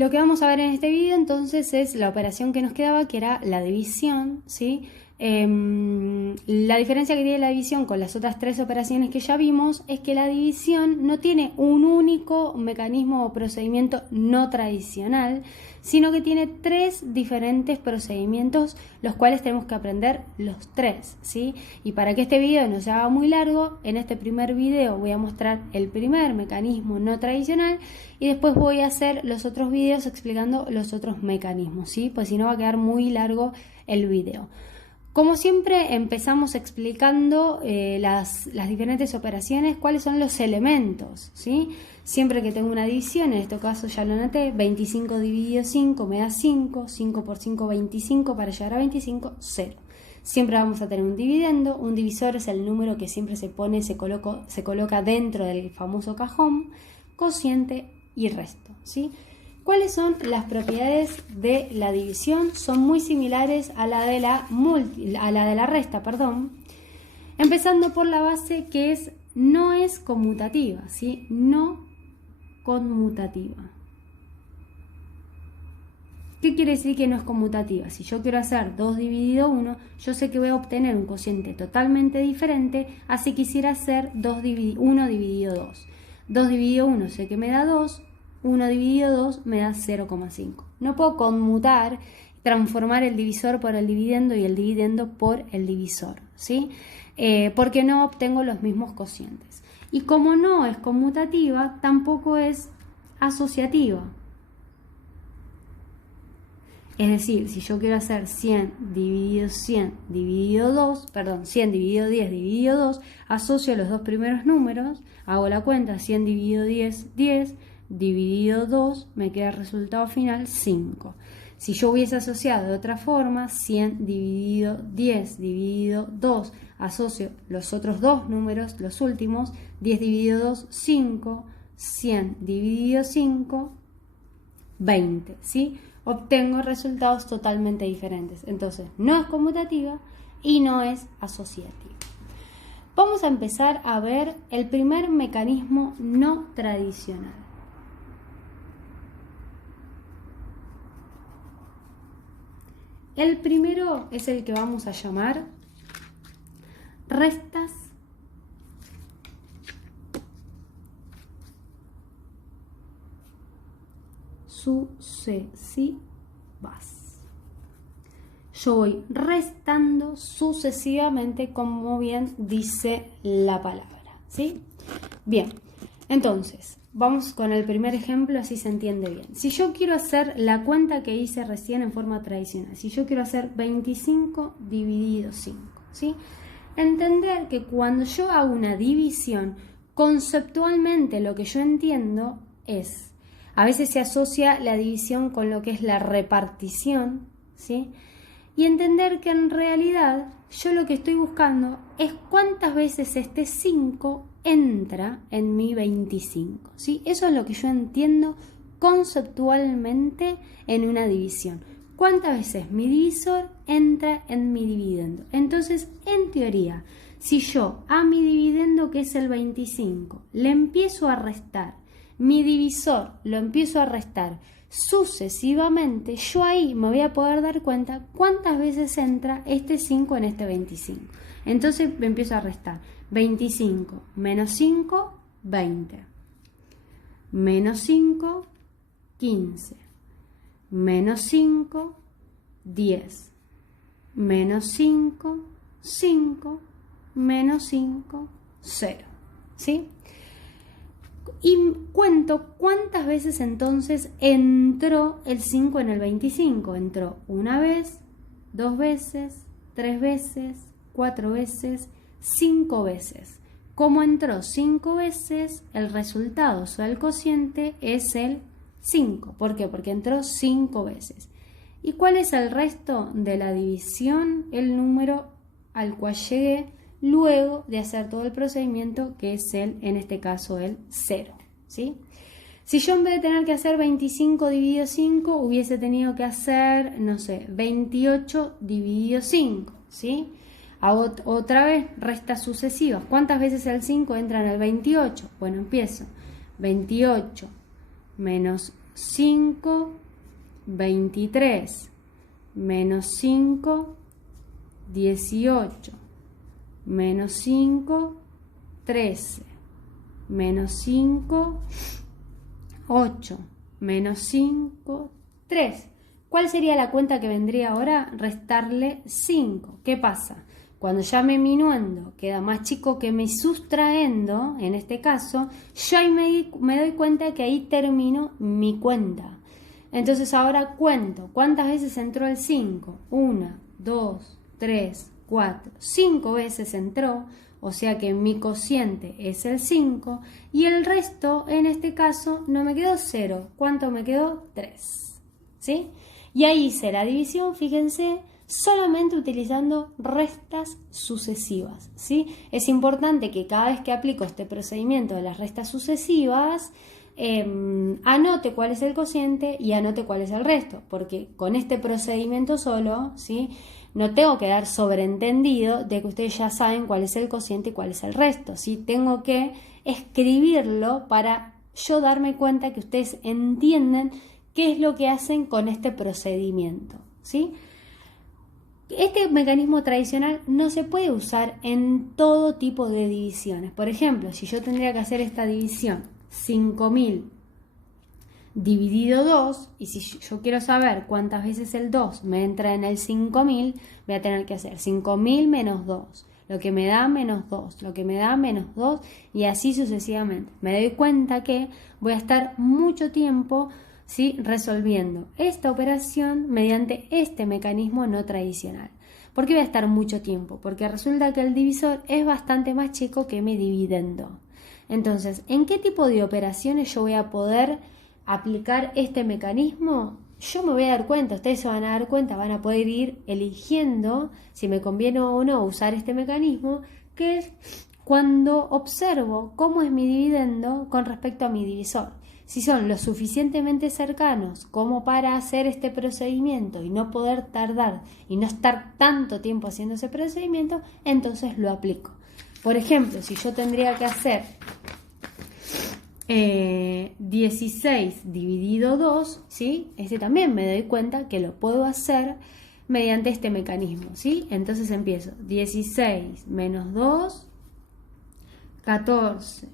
Lo que vamos a ver en este video entonces es la operación que nos quedaba, que era la división, ¿sí? La diferencia que tiene la división con las otras tres operaciones que ya vimos es que la división no tiene un único mecanismo o procedimiento no tradicional, sino que tiene tres diferentes procedimientos, los cuales tenemos que aprender los tres, ¿sí? Y para que este video no se haga muy largo, en este primer video voy a mostrar el primer mecanismo no tradicional y después voy a hacer los otros videos explicando los otros mecanismos, ¿sí? Pues si no va a quedar muy largo el video. Como siempre empezamos explicando las diferentes operaciones, cuáles son los elementos, ¿sí? Siempre que tengo una división, en este caso ya lo anoté, 25 dividido 5 me da 5, 5 por 5 25, para llegar a 25, 0. Siempre vamos a tener un dividendo, un divisor es el número que siempre se coloca dentro del famoso cajón, cociente y resto, ¿sí? ¿Cuáles son las propiedades de la división? Son muy similares a la de la resta, empezando por la base que no es conmutativa, ¿sí? No conmutativa. ¿Qué quiere decir que no es conmutativa? Si yo quiero hacer 2 dividido 1, yo sé que voy a obtener un cociente totalmente diferente a si quisiera hacer 1 dividido 2. 2 dividido 1 sé que me da 2, 1 dividido 2 me da 0,5. No puedo conmutar, transformar el divisor por el dividendo y el dividendo por el divisor, ¿sí? Porque no obtengo los mismos cocientes. Y como no es conmutativa, tampoco es asociativa. Es decir, si yo quiero hacer 100 dividido 100 dividido 2, 100 dividido 10 dividido 2, asocio los dos primeros números, hago la cuenta, 100 dividido 10, 10, dividido 2, me queda el resultado final 5. Si yo hubiese asociado de otra forma, 100 dividido 10 dividido 2, asocio los otros dos números, los últimos, 10 dividido 2, 5, 100 dividido 5, 20, ¿sí? Obtengo resultados totalmente diferentes. Entonces, no es conmutativa y no es asociativa. Vamos a empezar a ver el primer mecanismo no tradicional. El primero es el que vamos a llamar restas sucesivas. Yo voy restando sucesivamente, como bien dice la palabra, ¿sí? Bien, entonces vamos con el primer ejemplo, así se entiende bien. Si yo quiero hacer la cuenta que hice recién en forma tradicional, si yo quiero hacer 25 dividido 5, ¿sí? Entender que cuando yo hago una división, conceptualmente lo que yo entiendo es, a veces se asocia la división con lo que es la repartición, ¿sí? Y entender que en realidad yo lo que estoy buscando es cuántas veces este 5 entra en mi 25, ¿sí? Eso es lo que yo entiendo conceptualmente en una división. ¿Cuántas veces mi divisor entra en mi dividendo? Entonces, en teoría, si yo a mi dividendo, que es el 25, le empiezo a restar, mi divisor lo empiezo a restar sucesivamente, yo ahí me voy a poder dar cuenta cuántas veces entra este 5 en este 25. Entonces me empiezo a restar. 25 menos 5, 20. Menos 5, 15. Menos 5, 10. Menos 5, 5. Menos 5, 0. ¿Sí? Y cuento cuántas veces entonces entró el 5 en el 25. Entró una vez, 2 veces, 3 veces, 4 veces, 5 veces. Como entró 5 veces, el resultado, o sea, el cociente es el 5. ¿Por qué? Porque entró 5 veces. ¿Y cuál es el resto de la división? El número al cual llegué luego de hacer todo el procedimiento, que es en este caso, el 0, ¿sí? Si yo en vez de tener que hacer 25 dividido 5, hubiese tenido que hacer, no sé, 28 dividido 5, ¿sí? Hago otra vez restas sucesivas. ¿Cuántas veces el 5 entra en el 28? Bueno, empiezo. 28 menos 5, 23, menos 5, 18, menos 5, 13, menos 5, 8, menos 5, 3. ¿Cuál sería la cuenta que vendría ahora? Restarle 5. ¿Qué pasa? Cuando ya mi minuendo queda más chico que mi sustraendo, en este caso, yo ahí me doy cuenta que ahí termino mi cuenta. Entonces ahora cuento. ¿Cuántas veces entró el 5? 1, 2, 3, 4. 5 veces entró, o sea que mi cociente es el 5. Y el resto, en este caso, no me quedó 0. ¿Cuánto me quedó? 3. ¿Sí? Y ahí hice la división, fíjense, solamente utilizando restas sucesivas, ¿sí? Es importante que cada vez que aplico este procedimiento de las restas sucesivas, anote cuál es el cociente y anote cuál es el resto, porque con este procedimiento solo, ¿sí?, no tengo que dar sobreentendido de que ustedes ya saben cuál es el cociente y cuál es el resto, ¿sí? Tengo que escribirlo para yo darme cuenta que ustedes entienden qué es lo que hacen con este procedimiento, ¿sí? Este mecanismo tradicional no se puede usar en todo tipo de divisiones. Por ejemplo, si yo tendría que hacer esta división 5000 dividido 2, y si yo quiero saber cuántas veces el 2 me entra en el 5000, voy a tener que hacer 5000 menos 2, lo que me da menos 2, lo que me da menos 2, y así sucesivamente. Me doy cuenta que voy a estar mucho tiempo, ¿sí?, resolviendo esta operación mediante este mecanismo no tradicional. ¿Por qué voy a estar mucho tiempo? Porque resulta que el divisor es bastante más chico que mi dividendo. Entonces, ¿en qué tipo de operaciones yo voy a poder aplicar este mecanismo? Yo me voy a dar cuenta, ustedes se van a dar cuenta, van a poder ir eligiendo si me conviene o no usar este mecanismo, que es cuando observo cómo es mi dividendo con respecto a mi divisor. Si son lo suficientemente cercanos como para hacer este procedimiento y no poder tardar y no estar tanto tiempo haciendo ese procedimiento, entonces lo aplico. Por ejemplo, si yo tendría que hacer 16 dividido 2, ¿sí?, este también me doy cuenta que lo puedo hacer mediante este mecanismo, ¿sí? Entonces empiezo 16 menos 2, 14,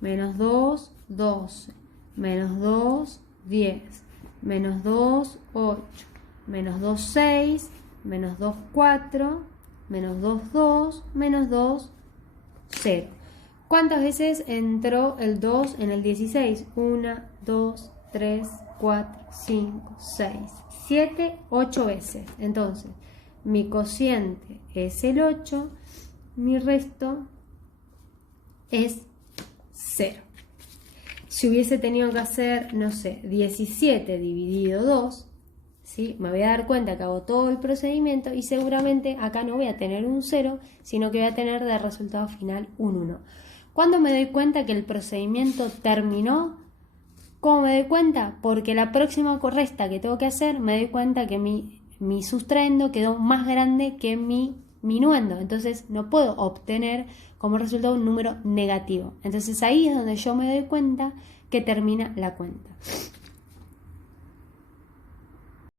menos 2, 12, menos 2, 10, menos 2, 8, menos 2, 6, menos 2, 4, menos 2, 2, menos 2, 0. ¿Cuántas veces entró el 2 en el 16? 1, 2, 3, 4, 5, 6, 7, 8 veces. Entonces, mi cociente es el 8, mi resto es 0. Si hubiese tenido que hacer, no sé, 17 dividido 2, ¿sí?, me voy a dar cuenta que hago todo el procedimiento y seguramente acá no voy a tener un 0, sino que voy a tener de resultado final un 1. ¿Cuándo me doy cuenta que el procedimiento terminó? ¿Cómo me doy cuenta? Porque la próxima resta que tengo que hacer me doy cuenta que mi sustraendo quedó más grande que mi minuendo. Entonces no puedo obtener como resultado un número negativo. Entonces ahí es donde yo me doy cuenta que termina la cuenta.